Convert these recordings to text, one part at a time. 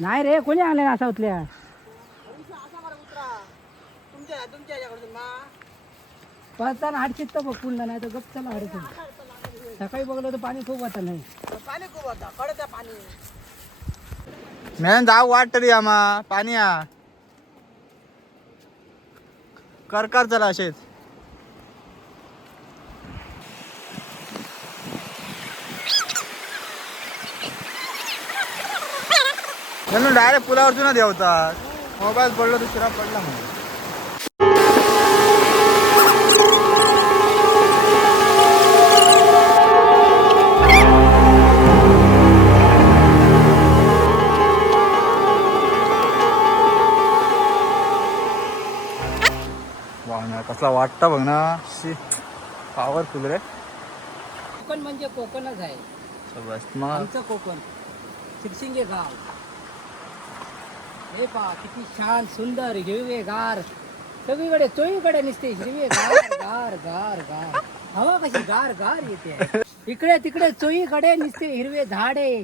नाही रे, कोणी आणले ना असा उतल्या पळताना हाडशीत तर बघ पुन्हा, नाही तर गप चला हाडशीत. सकाळी बघलं तर पाणी खूप होता नाही. पाणी खूप होता, कडक पाणी. मी जाऊ वाट तरी आम्हा पाणी आ कर चला असेच. म्हणून डायरेक्ट पुलावरतून ना देवतात. मोबाईल पडलो दुसरा पडला म्हणून. कसला वाटतं बघ ना, पॉवरफुल रे. कोकण म्हणजे कोकणच आहे. मग आमचं कोकण शिरशिंगे गाव. हे पहा किती छान सुंदर हिरवेगार, सगळीकडे चोहीकडे निसते हिरवेगार गार गार गार. हवा कशी गार गार येते. इकडे तिकडे चोहीकडे निसते हिरवे झाडे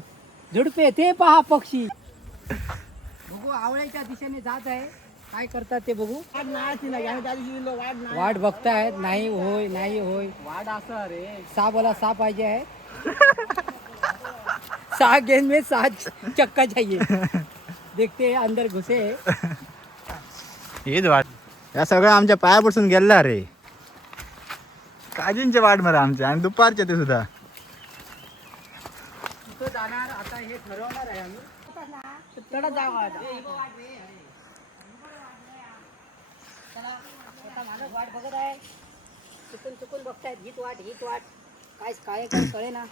झुडपे. ते पहा पक्षी. बघू आवळ्याच्या दिशेने जात आहे, काय करतात ते बघू. वाट बघतायत. नाही होय, नाही होय. वाट असं रे, सा बोला सा पाहिजे आहे. 6 गेंद में 7 चक्का चाहिए. देखते हैं अंदर घुसे. हीच वाट. या सगळं आमच्या पायापासून गेला रे. काजींचे वाट मला आमच्या, आणि दुपारचे ते सुद्धा. कुठं जाणार आता हे ठरवणार आहे आम्ही. चला जाऊ आता. चला, आता मालक वाट बघत आहे. चुकून चुकून बघतायत. हीच वाट हीच वाट. काय काय काय कळे ना.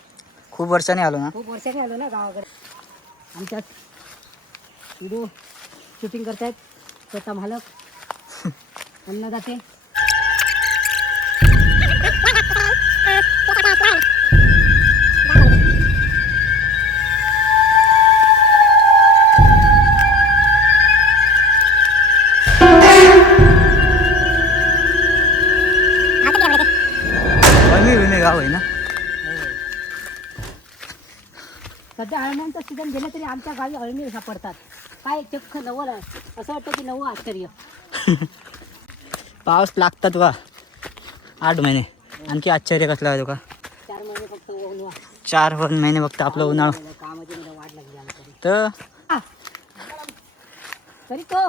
खूप वर्षांनी आलो ना. खूप वर्षांनी आलो ना गावाकडे. आमच्यात व्हिडिओ शूटिंग करतायत स्वतः मालक अन्नदाते. गाव आहे ना. सध्या अळण्यांचा सीझन गेला तरी आमच्या गावी अळणी सापडतात. काय चक्क नवल आहे. असं वाटतं की नवं आश्चर्य. पाऊस लागतात वा 8 महिने. आणखी आश्चर्य कसलं आहे का. 4 महिने फक्त उन्हाळा. 4 महिने फक्त आपलं उन्हाळा. कामाची मला वाट लागली आमच्याकडे. तर तरी तो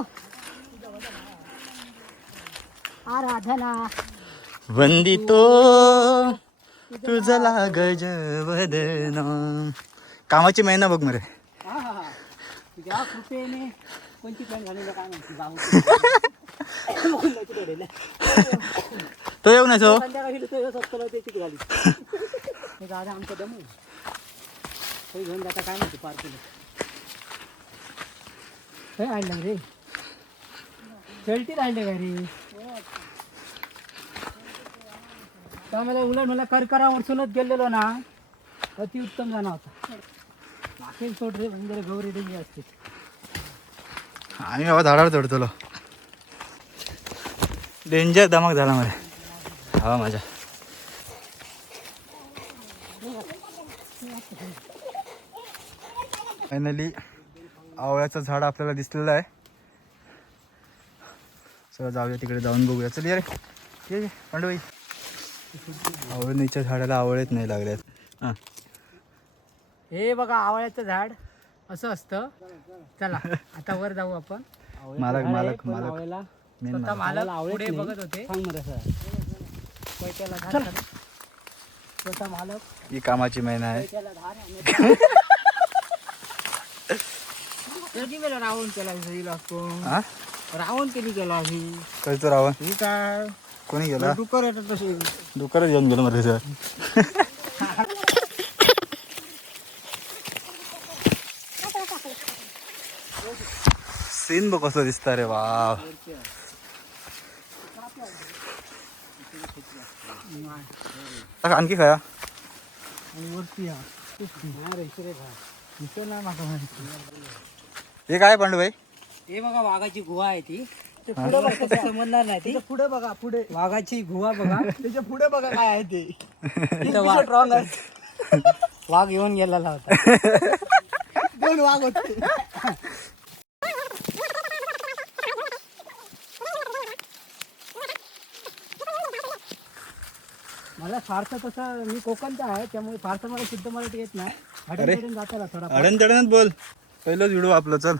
आराधना वंदितो तुझला गजवदना. कामाची महिना बघ मरे. हा हा हा. तुझ्या कृपेने कोणती पण घालून काय म्हणते भाऊ. तो येऊ नाही सो. संध्याकाळी तो सत्तर त्याची घाली. हे दादा आमचं दमू काही घेऊन जाता काय म्हणते पार्टीला. काय आणलं रे. शेल्टीत आणले का रे. त्यामध्ये उलट मला करकरावरसूनच गेलेलो ना, अतिउत्तम जाणं होता. बाकी सोड रे, म्हणजे गौरी डेंगी असते. आम्ही बाबा झाडावर चढतो. डेंजर धमाक झाला मला. हवा माझ्या. फायनली आवळ्याचं झाड आपल्याला दिसलेलं आहे. चला जाऊया तिकडे, जाऊन बघूया. चल ये रे, ये पांडूबाई. आवळणीच्या झाडाला आवळेच नाही लागल्यात. हां, हे बघा आवळ्याचं झाड असं असतं. चला आता वर जाऊ आपण. मालक मालक मालक आवळ्याला मेन स्वतः मालक. मालक पुढे बघत होते. पैशाला धार करा. स्वतः मालक ही कामाची महिना आहे. पैशाला धार. रावण केला हा, रावण केली केला ही. कळतो रावण. ही काय कोणी गेला. डुकर येतात तशी. दुकानच घेऊन गेलो मध्ये सर. सीन बघ कसं दिसतं रे. वा, आणखी खया. हे काय पांडूबाई. हे बघा वाघाची गुहा आहे ती. पुढे बघा समजणार नाही ती. पुढे बघा, पुढे वाघाची गुहा बघा. त्याच्या पुढे बघा काय आहे ते. वाघ येऊन गेलेला होता. 2 वाघ होते. मला फारसं तसं मी कोकणचा आहे त्यामुळे फारसं मला शुद्ध मराठी येत नाही. हडून जाताना थोडा अडण बोल. पहिलंच व्हिडिओ आपलं. चल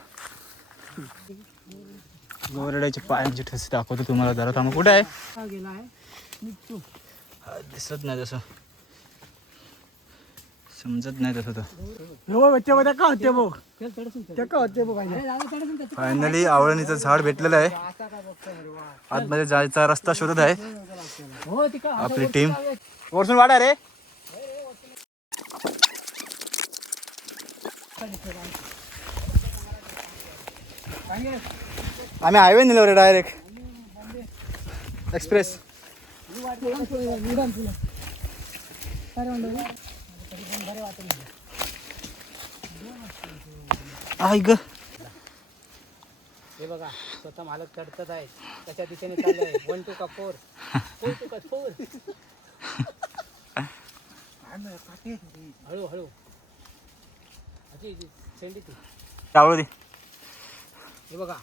गोरेड्याचे पायांचे ठसे दाखवतो तुम्हाला. जरा थांबा. कुठे आहे? गेला आहे निघतो. दिसत नाही तसं. समजत नाही तसं तर. का होते बघ ते का होते बघ फायनली आवळणीचं झाड भेटलेलं आहे. आतमध्ये जायचा रस्ता शोधत आहे हो तिकडं आपली टीम. वरसून वाढा रे. आम्ही हायवे नेलो रे डायरेक्ट एक्सप्रेस. आई ग. हे बघा स्वतः मालक चढतच आहे कशा दिशेने चाललंय. 1 2 का 4 4 2 का 4 हळू हळू अजी सेंडी ती आवळ दे. हे बघा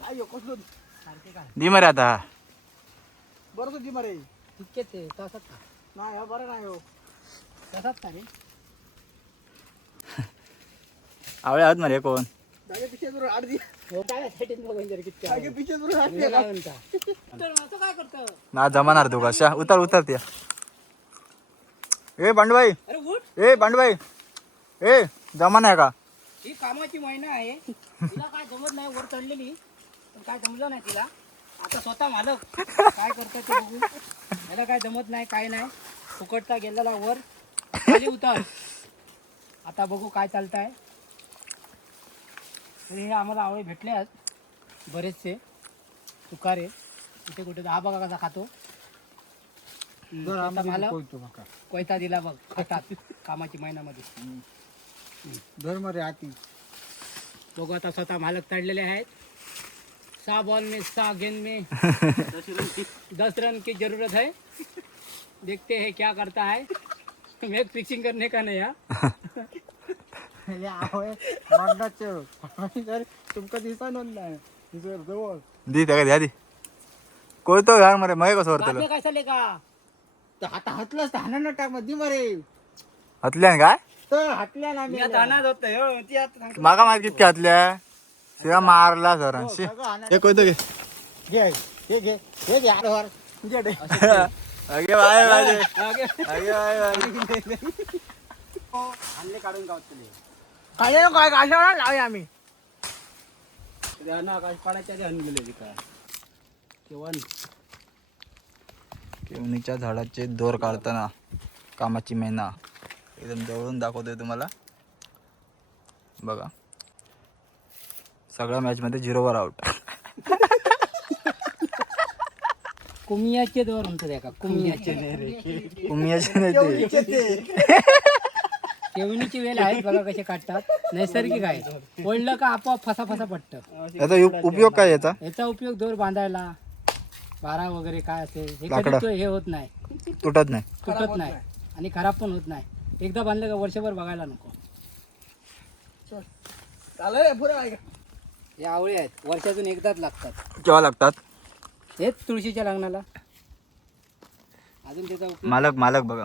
काय कसलो सारखे काय दी मरे आता. बरं तुझी मरे तितकेच ते तसंच का नाही बरं नाही हो तसाच का रे आवळे आहात मरे कोण. काय करतो ना जमानार तू कशा. उतर उतर त्या. ए पांडूबाई. अरे उठ. ए पांडूबाई. ए जमान आहे का. ही कामाची महिना आहे तिला काय जमत नाही वर चढलेली पण काय जमलं नाही तिला. आता स्वतः मालक काय करतात ते बघू. याला काय जमत नाही काय नाही फुकटता गेलेला वर खाली उतर. आता बघू काय चालतंय. तर हे आम्हाला आवळे भेटले आहेत बरेचसे तुकारे. कुठे कुठे हा बघा कसा खातो. स्वतः मालक कोयता दिला बघ खातात कामाची महिन्यामध्ये. धर्म रे हाती बघू आता स्वतः मालक चढलेले आहेत. 6 बॉल में 6 गेंद में 10 रन की जरूरत है. देखते हैं क्या करता है. मैच फिक्सिंग करने का नहीं. तुमका दिसा नाही दी त्या द्या दी. कोयतो घाल मरे मग कसं वरतलं. काय चालले का आता हातलाच हाना टाक मध्ये मरे हतल्यान काय तर हातल्या ना मी हानात होत मागा मार कितके हतल्या. शिवा मारला सरांशी. हे कोयतो घे. घे हे घे हे घे आडवर घे अगे बाय माझे. अगे बाय माझे. आणले काढून गावतले काय काशावर लावूया आम्ही. आकाश पाडायच्या आधी आणून गेले काय केव्हा केवणीच्या झाडाचे दोर काढताना कामाची महिना एकदम जवळून दाखवतोय तुम्हाला. बघा सगळ्या मॅच मध्ये 0वर आउट. कुमियाचे दोर म्हणतात एका कुमियाचे कुमियाचे नाही ते. केवणीची वेल आहे बघा कसे काढतात. नैसर्गिक आहे पडलं का आपोआप फसा फसा पडतं. याचा उपयोग काय याचा. याचा उपयोग दोर बांधायला बारा वगैरे काय असेल हे लाकडं. कधी हे होत नाही तुटत नाही. तुटत नाही आणि खराब पण होत नाही. एकदा बांधलं का वर्षभर बघायला नको. हे आवळे आहेत वर्षातून एकदाच लागतात. केव्हा लागतात. हेच तुळशीच्या लग्नाला. अजून त्याचा उपयोग मालक मालक बघा.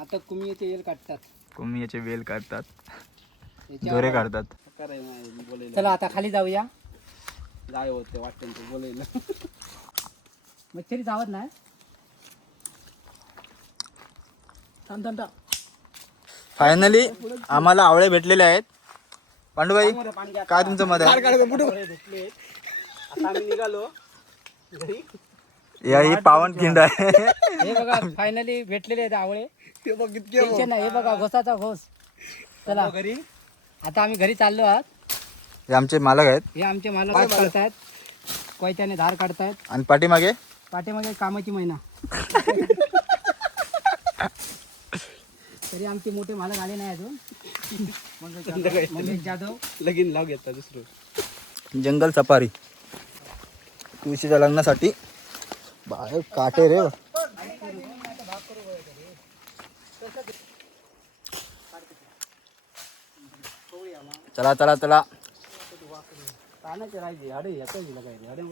आता कुमियाचे वेल काढतात. कुमियाचे वेल काढतात. याच्या- दोरे काढतात. चला आता खाली जाऊया. काय होते वाटतं ते बोलायला. मच्छरी जावत नाही. थांब थांब थांब. फायनली आम्हाला आवळे भेटलेले आहेत. पांडूबाई काय तुमचं मत आहे. आता आम्ही निघालो या ही पावन खिंड आहे. हे बघा फायनली भेटलेले आहेत आवळे. टेन्शन नाही. हे बघा घोसाचा घोस. चला घरी. आता आम्ही घरी चाललो आहात. हे आमचे मालक आहेत. हे आमचे मालक काढतायत कोयत्याने धार काढतायत. आणि पाठीमागे पाठीमागे कामाची महिना. तरी आमचे मोठे मालक आले नाही अजून. मंगेश जाधव लगीन लाव घेता दुसरं. जंगल सफारी तुळशीच्या लग्नासाठी बाहेर काटे रे. चला चला चला. पाण्याचे राहायचे हाडे याचं काय रे हाडे